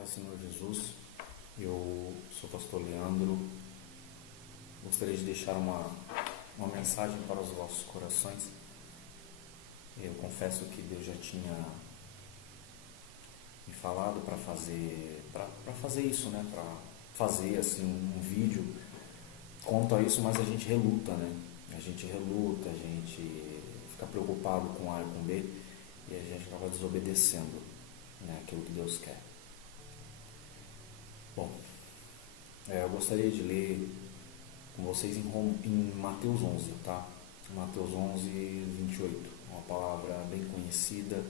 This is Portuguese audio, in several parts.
Pai, Senhor Jesus, eu sou o pastor Leandro. Gostaria de deixar uma mensagem para os vossos corações. Eu confesso que Deus já tinha me falado para fazer isso, né? Para fazer assim um vídeo quanto a isso, mas a gente reluta, né? A gente fica preocupado com A e com B e a gente acaba desobedecendo, né, aquilo que Deus quer. Bom, eu gostaria de ler com vocês em Mateus 11, tá? Mateus 11, 28, uma palavra bem conhecida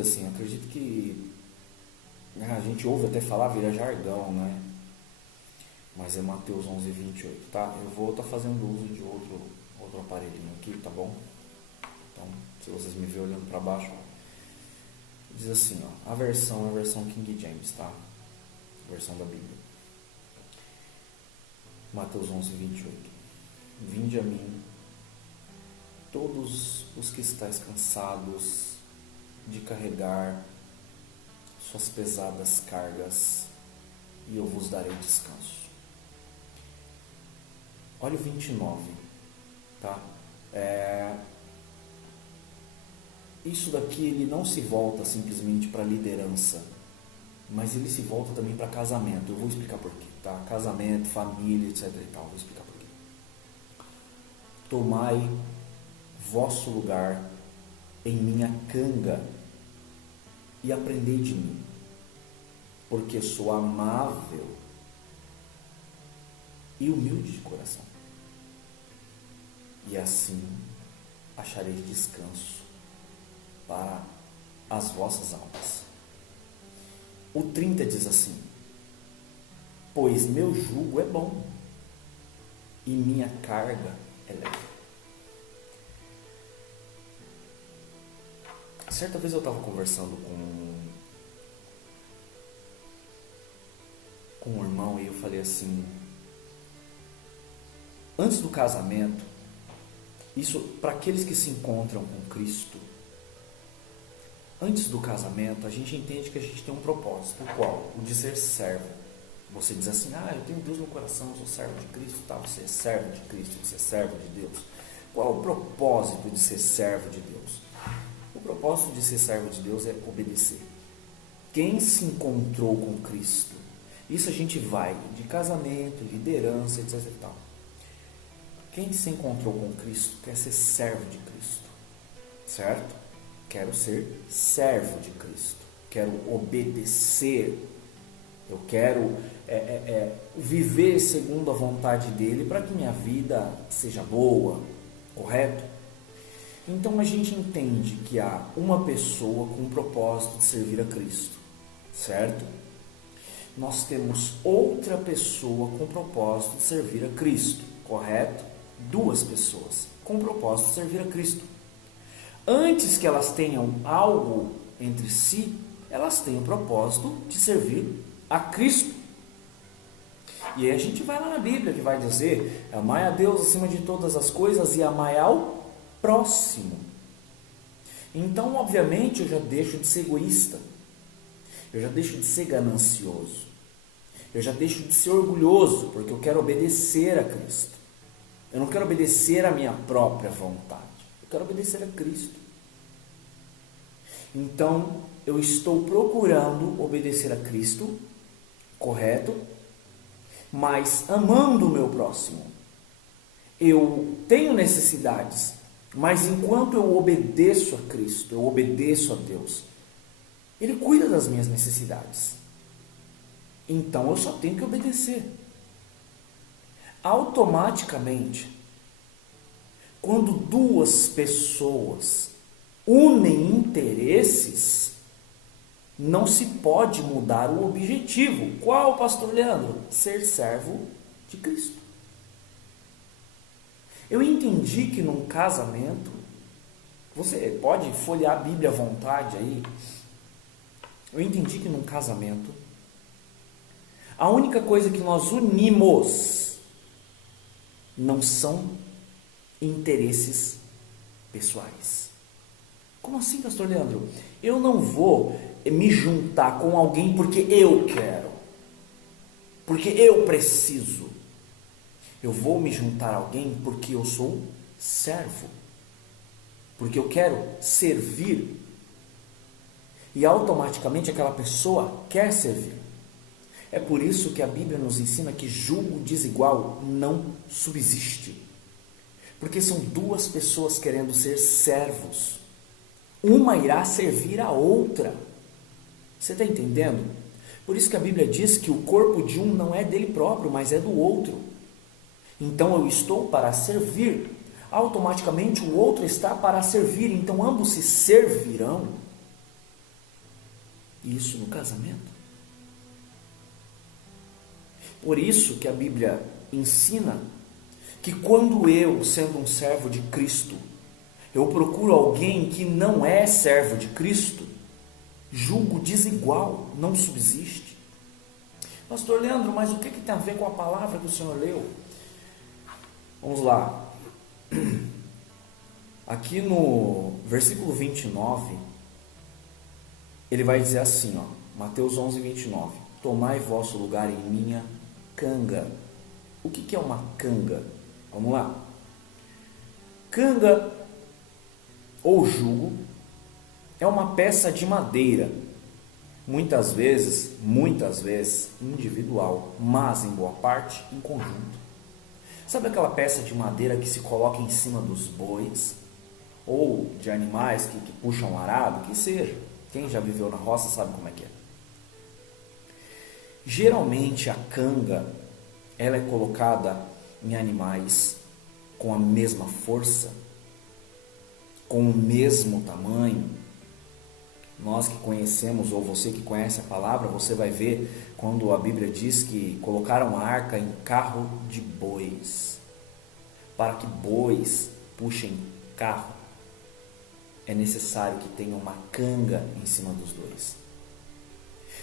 assim, acredito que a gente ouve até falar, vira jargão, né? Mas é Mateus 11, 28, tá? Eu vou estar fazendo uso de outro aparelhinho aqui, tá bom? Então, se vocês me verem olhando para baixo, diz assim, ó, a versão King James, tá? A versão da Bíblia. Mateus 11, 28. Vinde a mim, todos os que estáis cansados de carregar suas pesadas cargas, e eu vos darei descanso. Olha o 29, tá? Isso daqui ele não se volta simplesmente para liderança, mas ele se volta também para casamento. Eu vou explicar por quê, tá? Casamento, família, etc e tal. Vou explicar por quê. Tomai vosso lugar em minha canga e aprendei de mim, porque sou amável e humilde de coração, e assim achareis descanso para as vossas almas. O 30 diz assim: pois meu jugo é bom e minha carga é leve. Certa vez eu estava conversando com um irmão e eu falei assim, antes do casamento, isso para aqueles que se encontram com Cristo, antes do casamento, a gente entende que a gente tem um propósito, o qual? O de ser servo. Você diz assim, eu tenho Deus no coração, eu sou servo de Cristo, tá? Você é servo de Cristo, você é servo de Deus. Qual é o propósito de ser servo de Deus? O propósito de ser servo de Deus é obedecer. Quem se encontrou com Cristo, isso a gente vai de casamento, liderança, etc e tal. Quem se encontrou com Cristo quer ser servo de Cristo, certo? Quero ser servo de Cristo, quero obedecer, eu quero viver segundo a vontade dele para que minha vida seja boa, correto? Então a gente entende que há uma pessoa com o propósito de servir a Cristo, certo? Nós temos outra pessoa com o propósito de servir a Cristo, correto? Duas pessoas com o propósito de servir a Cristo. Antes que elas tenham algo entre si, elas têm o propósito de servir a Cristo. E aí a gente vai lá na Bíblia que vai dizer, amai a Deus acima de todas as coisas e amai ao próximo. Então, obviamente, eu já deixo de ser egoísta, eu já deixo de ser ganancioso, eu já deixo de ser orgulhoso, porque eu quero obedecer a Cristo. Eu não quero obedecer à minha própria vontade. Eu quero obedecer a Cristo. Então, eu estou procurando obedecer a Cristo, correto? Mas amando o meu próximo. Eu tenho necessidades, mas enquanto eu obedeço a Cristo, eu obedeço a Deus, Ele cuida das minhas necessidades. Então, eu só tenho que obedecer. Automaticamente, quando duas pessoas unem interesses, não se pode mudar o objetivo. Qual, pastor Leandro? Ser servo de Cristo. Eu entendi que num casamento, você pode folhear a Bíblia à vontade aí, eu entendi que num casamento, a única coisa que nós unimos não são interesses pessoais. Como assim, pastor Leandro? Eu não vou me juntar com alguém porque eu quero, porque eu preciso. Eu vou me juntar a alguém porque eu sou servo, porque eu quero servir. E automaticamente aquela pessoa quer servir. É por isso que a Bíblia nos ensina que julgo desigual não subsiste. Porque são duas pessoas querendo ser servos. Uma irá servir a outra. Você está entendendo? Por isso que a Bíblia diz que o corpo de um não é dele próprio, mas é do outro. Então eu estou para servir. Automaticamente o outro está para servir. Então ambos se servirão. Isso no casamento. Por isso que a Bíblia ensina que quando eu, sendo um servo de Cristo, eu procuro alguém que não é servo de Cristo, julgo desigual não subsiste. Pastor Leandro, mas o que tem a ver com a palavra que o senhor leu? Vamos lá. Aqui no versículo 29, ele vai dizer assim, ó, Mateus 11, 29. Tomai vosso lugar em minha canga. O que é uma canga? Vamos lá. Canga ou jugo é uma peça de madeira, muitas vezes individual, mas em boa parte em conjunto. Sabe aquela peça de madeira que se coloca em cima dos bois ou de animais que puxam arado, que seja? Quem já viveu na roça sabe como é que é. Geralmente a canga, ela é colocada em animais com a mesma força, com o mesmo tamanho. Nós que conhecemos, ou você que conhece a palavra, você vai ver quando a Bíblia diz que colocaram a arca em carro de bois. Para que bois puxem carro, é necessário que tenha uma canga em cima dos dois.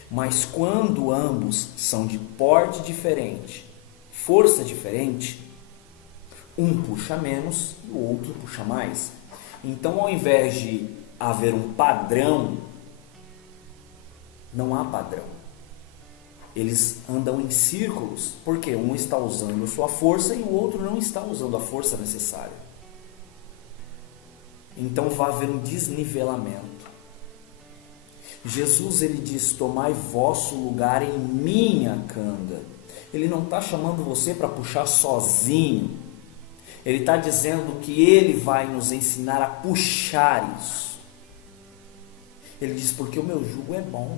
Mas quando ambos são de porte diferente, força diferente, um puxa menos e o outro puxa mais. Então, ao invés de haver um padrão, não há padrão. Eles andam em círculos, porque um está usando sua força e o outro não está usando a força necessária. Então vai haver um desnivelamento. Jesus, ele diz, tomai vosso lugar em minha canga. Ele não está chamando você para puxar sozinho. Ele está dizendo que ele vai nos ensinar a puxar isso. Ele diz, porque o meu jugo é bom.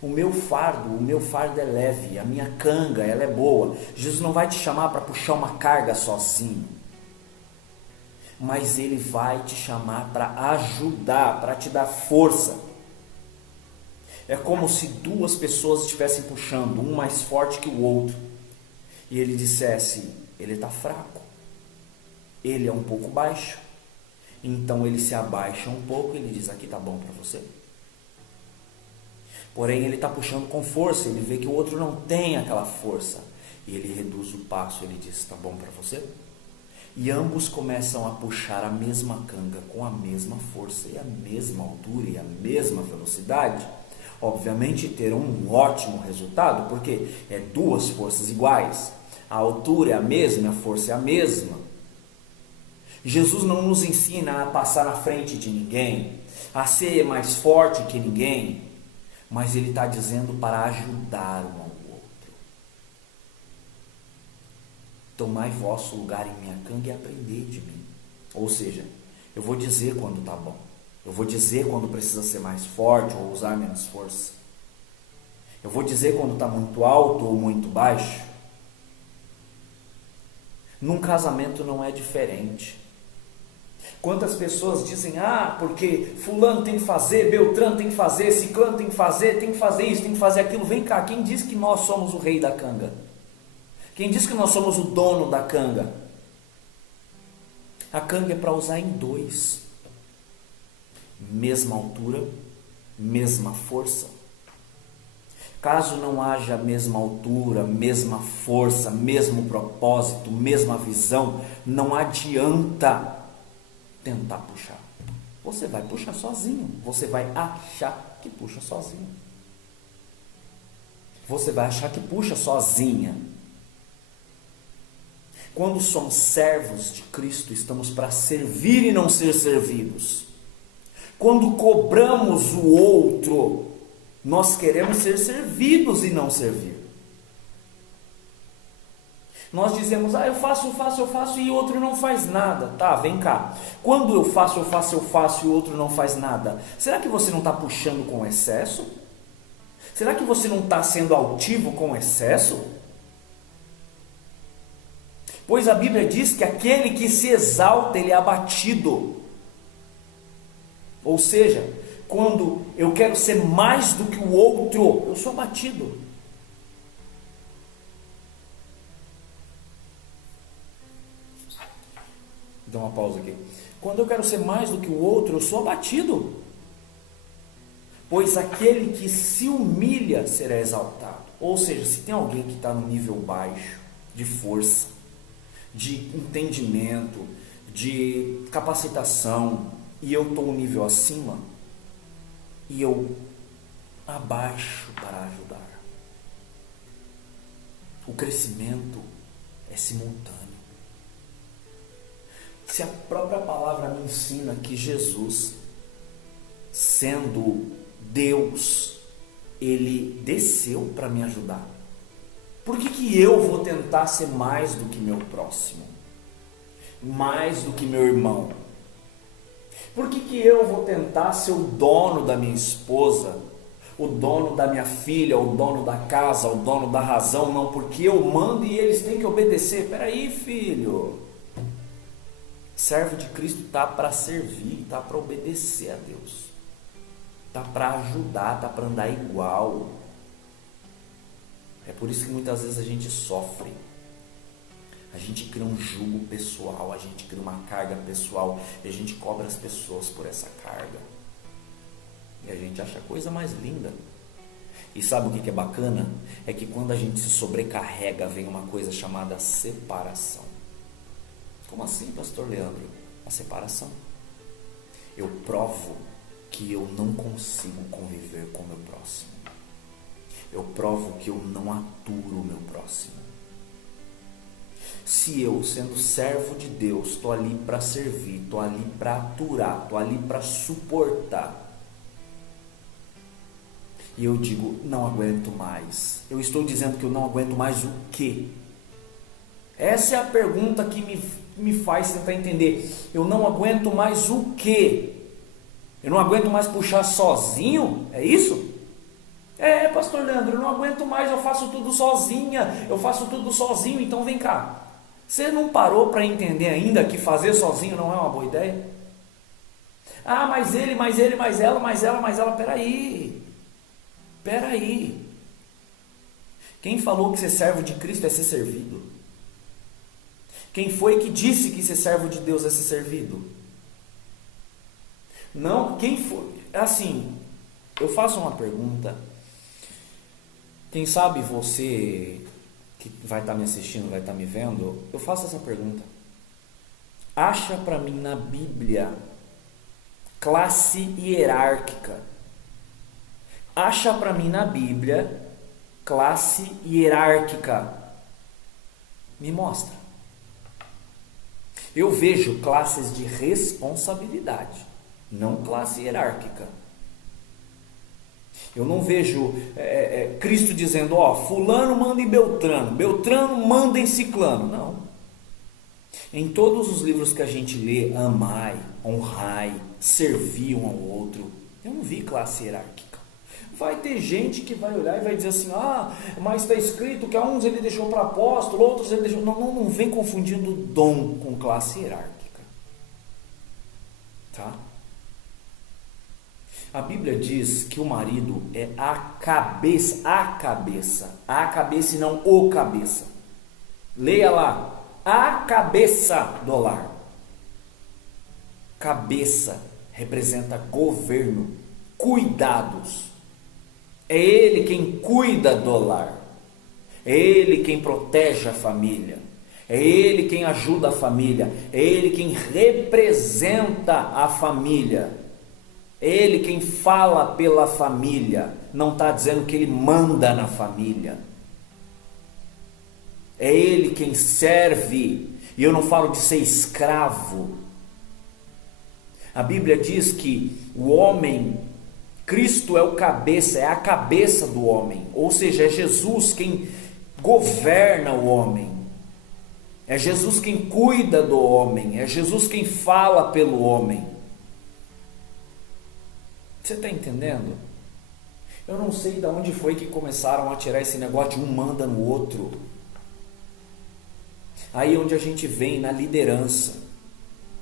O meu fardo é leve, a minha canga, ela é boa. Jesus não vai te chamar para puxar uma carga sozinho. Mas ele vai te chamar para ajudar, para te dar força. É como se duas pessoas estivessem puxando, um mais forte que o outro. E ele dissesse, ele está fraco, ele é um pouco baixo. Então ele se abaixa um pouco e ele diz, aqui está bom para você. Porém ele está puxando com força, ele vê que o outro não tem aquela força. E ele reduz o passo, ele diz, está bom para você? E ambos começam a puxar a mesma canga com a mesma força e a mesma altura e a mesma velocidade. Obviamente terão um ótimo resultado, porque é duas forças iguais. A altura é a mesma, a força é a mesma. Jesus não nos ensina a passar na frente de ninguém, a ser mais forte que ninguém, mas ele está dizendo para ajudar um ao outro. Tomai vosso lugar em minha canga e aprendei de mim. Ou seja, eu vou dizer quando está bom. Eu vou dizer quando precisa ser mais forte ou usar menos força. Eu vou dizer quando está muito alto ou muito baixo. Num casamento não é diferente. Quantas pessoas dizem, porque fulano tem que fazer, Beltrano tem que fazer, Ciclano tem que fazer isso, tem que fazer aquilo. Vem cá, quem diz que nós somos o rei da canga? Quem diz que nós somos o dono da canga? A canga é para usar em dois. Mesma altura, mesma força. Caso não haja a mesma altura, mesma força, mesmo propósito, mesma visão, não adianta tentar puxar. você vai puxar sozinho. Você vai achar que puxa sozinho. Você vai achar que puxa sozinha. Quando somos servos de Cristo, estamos para servir e não ser servidos. Quando cobramos o outro, nós queremos ser servidos e não servir. Nós dizemos, eu faço e o outro não faz nada. Tá, vem cá. Quando eu faço e o outro não faz nada, será que você não está puxando com excesso? Será que você não está sendo altivo com excesso? Pois a Bíblia diz que aquele que se exalta, ele é abatido. Ou seja, quando eu quero ser mais do que o outro, eu sou abatido. Dá uma pausa aqui. Quando eu quero ser mais do que o outro, eu sou abatido. Pois aquele que se humilha será exaltado. Ou seja, se tem alguém que está no nível baixo, de força, de entendimento, de capacitação, e eu estou um nível acima, e eu abaixo para ajudar. O crescimento é simultâneo. Se a própria palavra me ensina que Jesus, sendo Deus, ele desceu para me ajudar, por que eu vou tentar ser mais do que meu próximo? Mais do que meu irmão? Por que eu vou tentar ser o dono da minha esposa, o dono da minha filha, o dono da casa, o dono da razão? Não, porque eu mando e eles têm que obedecer. Peraí, filho. Servo de Cristo está para servir, está para obedecer a Deus. Está para ajudar, está para andar igual. É por isso que muitas vezes a gente sofre. A gente cria um jugo pessoal, a gente cria uma carga pessoal e a gente cobra as pessoas por essa carga. E a gente acha a coisa mais linda. E sabe o que é bacana? É que quando a gente se sobrecarrega, vem uma coisa chamada separação. Como assim, pastor Leandro? A separação. Eu provo que eu não consigo conviver com o meu próximo. Eu provo que eu não aturo o meu próximo. Se eu, sendo servo de Deus, estou ali para servir, estou ali para aturar, estou ali para suportar, e eu digo, não aguento mais, eu estou dizendo que eu não aguento mais o quê? Essa é a pergunta que me faz tentar entender. Eu não aguento mais o quê? Eu não aguento mais puxar sozinho? É isso? Pastor Leandro, eu não aguento mais, eu faço tudo sozinha, eu faço tudo sozinho. Então vem cá, você não parou para entender ainda que fazer sozinho não é uma boa ideia? Mas ele, mais ela, peraí. Quem falou que ser servo de Cristo é ser servido? Quem foi que disse que ser servo de Deus é ser servido? Não, quem foi? Assim, eu faço uma pergunta. Quem sabe você que vai estar me assistindo, vai estar me vendo, eu faço essa pergunta. Acha para mim na Bíblia classe hierárquica. Acha para mim na Bíblia classe hierárquica. Me mostra. Eu vejo classes de responsabilidade, não classe hierárquica. Eu não vejo Cristo dizendo, fulano manda em Beltrano, Beltrano manda em Ciclano. Não. Em todos os livros que a gente lê, amai, honrai, servi um ao outro, eu não vi classe hierárquica. Vai ter gente que vai olhar e vai dizer assim, mas está escrito que a uns ele deixou para apóstolo, outros ele deixou... Não vem confundindo dom com classe hierárquica. Tá? A Bíblia diz que o marido é a cabeça e não o cabeça. Leia lá, a cabeça do lar. Cabeça representa governo, cuidados. É ele quem cuida do lar. É ele quem protege a família. É Ele quem ajuda a família, é Ele quem representa a família, é Ele quem fala pela família, não está dizendo que Ele manda na família. É Ele quem serve, e eu não falo de ser escravo. A Bíblia diz que o homem, Cristo é o cabeça, é a cabeça do homem, ou seja, é Jesus quem governa o homem, é Jesus quem cuida do homem, é Jesus quem fala pelo homem. Você está entendendo? Eu não sei de onde foi que começaram a tirar esse negócio de um manda no outro. Aí onde a gente vem na liderança.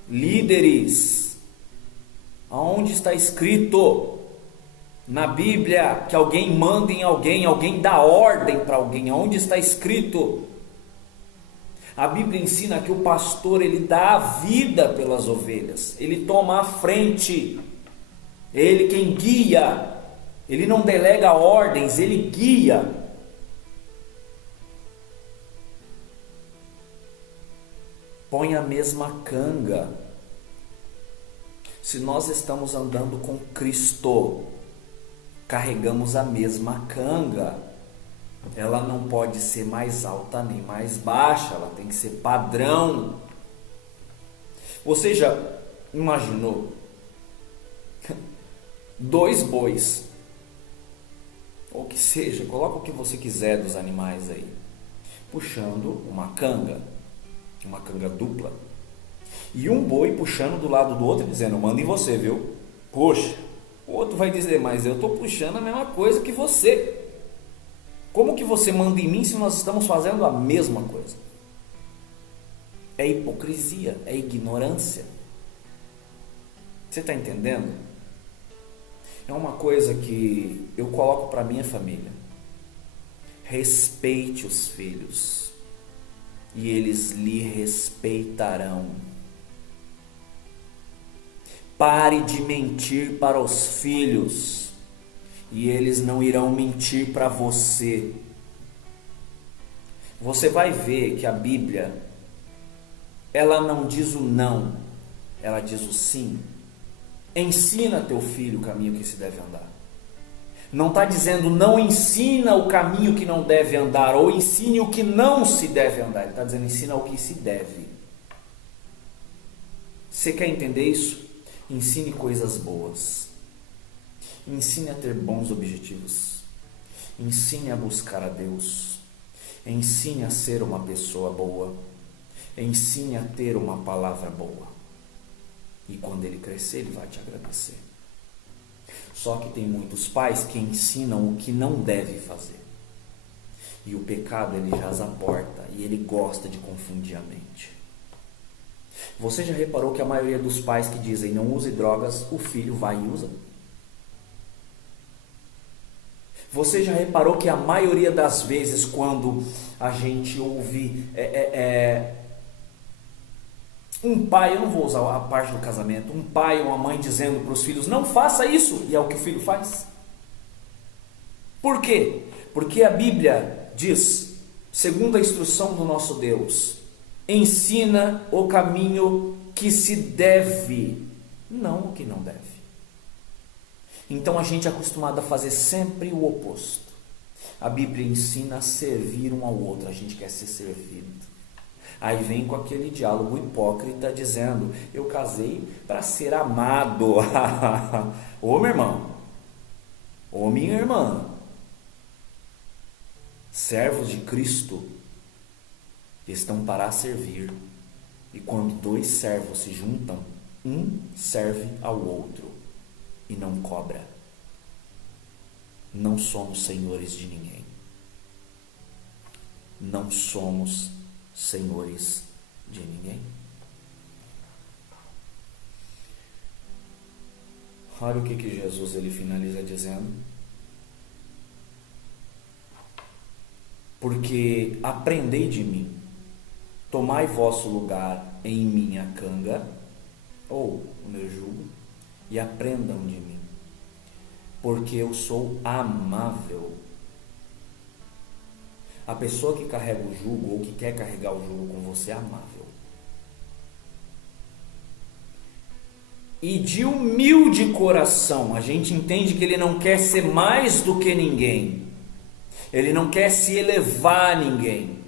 Líderes, aonde está escrito na Bíblia que alguém manda em alguém, alguém dá ordem para alguém? Aonde está escrito? A Bíblia ensina que o pastor, ele dá a vida pelas ovelhas, ele toma a frente, é ele quem guia, ele não delega ordens, ele guia. Põe a mesma canga. Se nós estamos andando com Cristo, carregamos a mesma canga. Ela não pode ser mais alta nem mais baixa, ela tem que ser padrão. Você já imaginou 2 bois, ou que seja, coloca o que você quiser dos animais aí, puxando uma canga dupla, e um boi puxando do lado do outro, dizendo: manda em você, viu? Puxa. O outro vai dizer: mas eu estou puxando a mesma coisa que você. Como que você manda em mim se nós estamos fazendo a mesma coisa? É hipocrisia, é ignorância. Você está entendendo? É uma coisa que eu coloco para minha família. Respeite os filhos, e eles lhe respeitarão. Pare de mentir para os filhos, e eles não irão mentir para você. Você vai ver que a Bíblia, ela não diz o não, ela diz o sim. Ensina teu filho o caminho que se deve andar. Não está dizendo não ensina o caminho que não deve andar, ou ensine o que não se deve andar. Ele está dizendo ensina o que se deve. Você quer entender isso? Ensine coisas boas. Ensine a ter bons objetivos. Ensine a buscar a Deus. Ensine a ser uma pessoa boa. Ensine a ter uma palavra boa. E quando ele crescer, ele vai te agradecer. Só que tem muitos pais que ensinam o que não deve fazer. E o pecado, ele jaz à porta, e ele gosta de confundir a mente. Você já reparou que a maioria dos pais que dizem não use drogas, o filho vai e usa? Você já reparou que a maioria das vezes, quando a gente ouve um pai, eu não vou usar a parte do casamento, um pai ou uma mãe dizendo para os filhos: não faça isso, e é o que o filho faz? Por quê? Porque a Bíblia diz, segundo a instrução do nosso Deus, ensina o caminho que se deve, não o que não deve. Então a gente é acostumado a fazer sempre o oposto. A Bíblia ensina a servir um ao outro, a gente quer ser servido. Aí vem com aquele diálogo hipócrita dizendo: eu casei para ser amado. Ô meu irmão, ô minha irmã, servos de Cristo estão para servir. E quando 2 servos se juntam, um serve ao outro e não cobra. Não somos senhores de ninguém. Não somos senhores de ninguém. Olha o que Jesus ele finaliza dizendo: porque aprendei de mim, tomai vosso lugar em minha canga, ou o meu jugo, e aprendam de mim, porque eu sou amável. A pessoa que carrega o jugo ou que quer carregar o jugo com você é amável. E de humilde coração, a gente entende que ele não quer ser mais do que ninguém. Ele não quer se elevar a ninguém.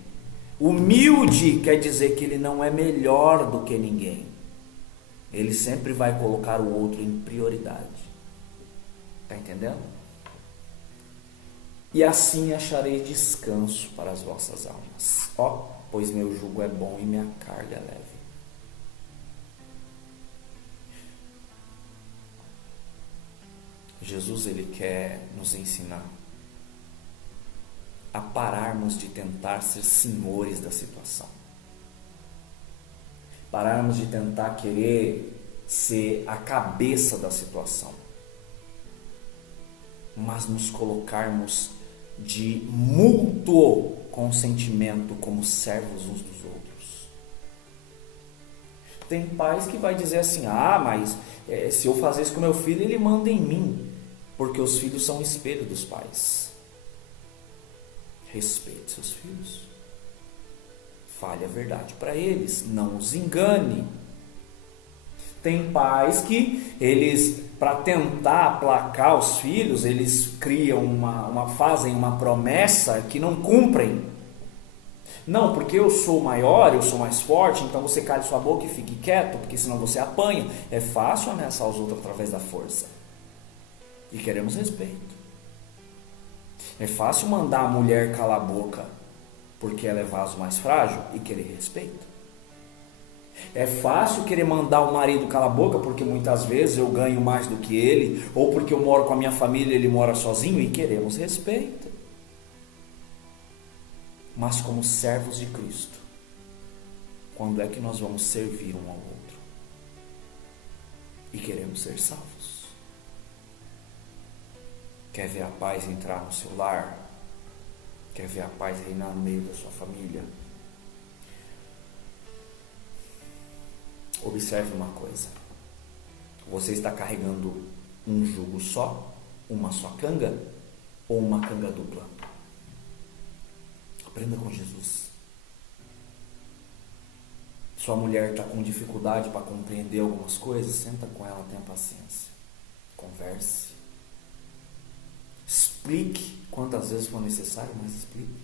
Humilde quer dizer que ele não é melhor do que ninguém. Ele sempre vai colocar o outro em prioridade. Está entendendo? E assim acharei descanso para as vossas almas. Ó, pois meu jugo é bom e minha carga é leve. Jesus, ele quer nos ensinar a pararmos de tentar ser senhores da situação. Pararmos de tentar querer ser a cabeça da situação. Mas nos colocarmos de mútuo consentimento como servos uns dos outros. Tem pais que vai dizer assim, mas se eu fazer isso com meu filho, ele manda em mim. Porque os filhos são o espelho dos pais. Respeite seus filhos. Fale a verdade para eles. Não os engane. Tem pais que eles, para tentar aplacar os filhos, eles criam fazem uma promessa que não cumprem. Não, porque eu sou maior, eu sou mais forte, então você cale sua boca e fique quieto, porque senão você apanha. É fácil ameaçar os outros através da força. E queremos respeito. É fácil mandar a mulher calar a boca porque ela é vaso mais frágil e querer respeito. É fácil querer mandar o marido calar a boca porque muitas vezes eu ganho mais do que ele, ou porque eu moro com a minha família e ele mora sozinho, e queremos respeito. Mas como servos de Cristo, quando é que nós vamos servir um ao outro? E queremos ser salvos. Quer ver a paz entrar no seu lar? Quer ver a paz reinar no meio da sua família? Observe uma coisa. Você está carregando um jugo só? Uma só canga? Ou uma canga dupla? Aprenda com Jesus. Sua mulher está com dificuldade para compreender algumas coisas? Senta com ela, tenha paciência. Converse. Explique quantas vezes for necessário, mas explique.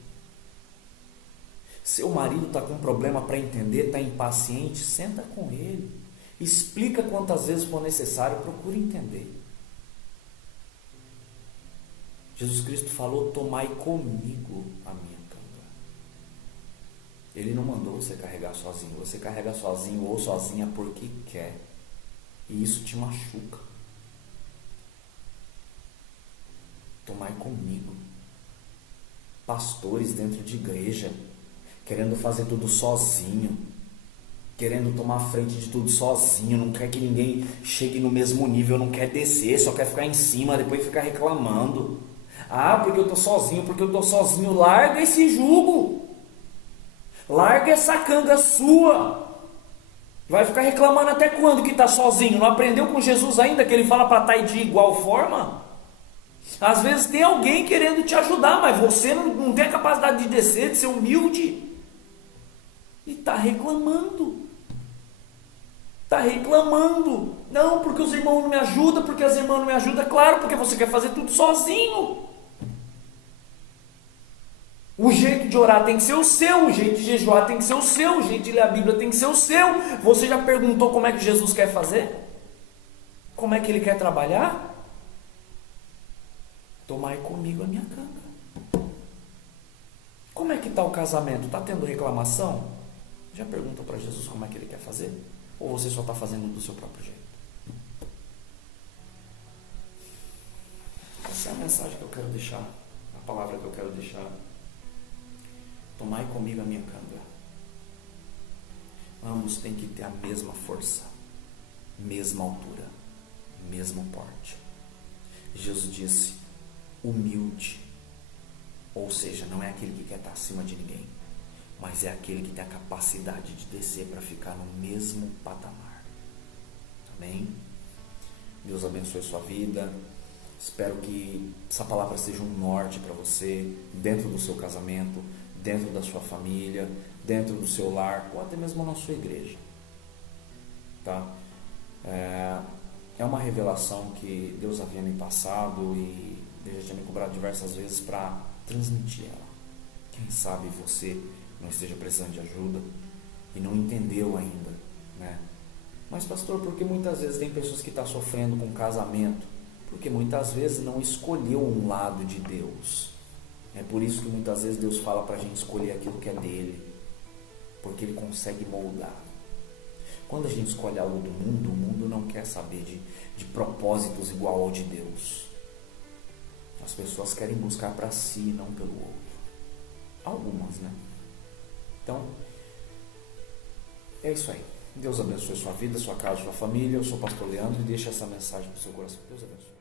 Seu marido está com um problema para entender, está impaciente, senta com ele. Explica quantas vezes for necessário, procure entender. Jesus Cristo falou, tomai comigo a minha canga. Ele não mandou você carregar sozinho. Você carrega sozinho ou sozinha porque quer. E isso te machuca. Tomai comigo. Pastores dentro de igreja, querendo fazer tudo sozinho, querendo tomar a frente de tudo sozinho, não quer que ninguém chegue no mesmo nível, não quer descer, só quer ficar em cima, depois ficar reclamando. Porque eu tô sozinho, larga esse jugo, larga essa canga sua. Vai ficar reclamando até quando que tá sozinho? Não aprendeu com Jesus ainda, que ele fala para estar de igual forma? Às vezes tem alguém querendo te ajudar, mas você não tem a capacidade de descer, de ser humilde. E está reclamando. Está reclamando. Não, porque os irmãos não me ajudam, porque as irmãs não me ajudam. Claro, porque você quer fazer tudo sozinho. O jeito de orar tem que ser o seu, o jeito de jejuar tem que ser o seu, o jeito de ler a Bíblia tem que ser o seu. Você já perguntou como é que Jesus quer fazer? Como é que ele quer trabalhar? Tomai comigo a minha canga. Como é que está o casamento? Está tendo reclamação? Já perguntou para Jesus como é que ele quer fazer? Ou você só está fazendo do seu próprio jeito? Essa é a mensagem que eu quero deixar. A palavra que eu quero deixar. Tomai comigo a minha canga. Ambos têm que ter a mesma força, mesma altura, mesmo porte. Jesus disse, humilde, ou seja, não é aquele que quer estar acima de ninguém, mas é aquele que tem a capacidade de descer para ficar no mesmo patamar. Amém? Deus abençoe sua vida. Espero que essa palavra seja um norte para você, dentro do seu casamento, dentro da sua família, dentro do seu lar, ou até mesmo na sua igreja. Tá? É uma revelação que Deus havia me passado e Deus já tinha me cobrado diversas vezes para transmitir ela. Quem sabe você não esteja precisando de ajuda e não entendeu ainda, né? Mas pastor, por que muitas vezes tem pessoas que estão sofrendo com casamento? Porque muitas vezes não escolheu um lado de Deus. É por isso que muitas vezes Deus fala para a gente escolher aquilo que é dele, porque ele consegue moldar. Quando a gente escolhe algo do mundo, o mundo não quer saber de propósitos igual ao de Deus. As pessoas querem buscar para si, não pelo outro. Algumas, né? Então, é isso aí. Deus abençoe sua vida, sua casa, sua família. Eu sou o pastor Leandro e deixa essa mensagem para o seu coração. Deus abençoe.